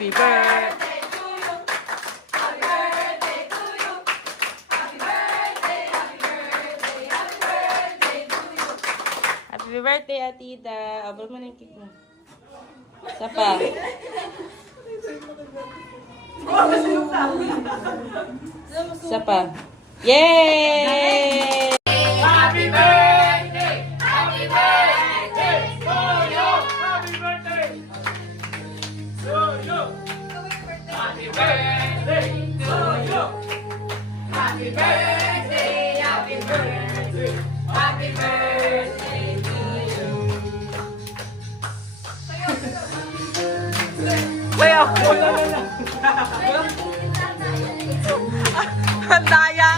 Happy birthday. Happy birthday, Atita. Abal mo na yung cake mo. Isa pa. Isa pa. Yay! Happy birthday! Happy birthday to you! Happy birthday to you! Happy birthday to you! Happy birthday! Happy birthday! Happy birthday to you! Uy, ako! Ang daya!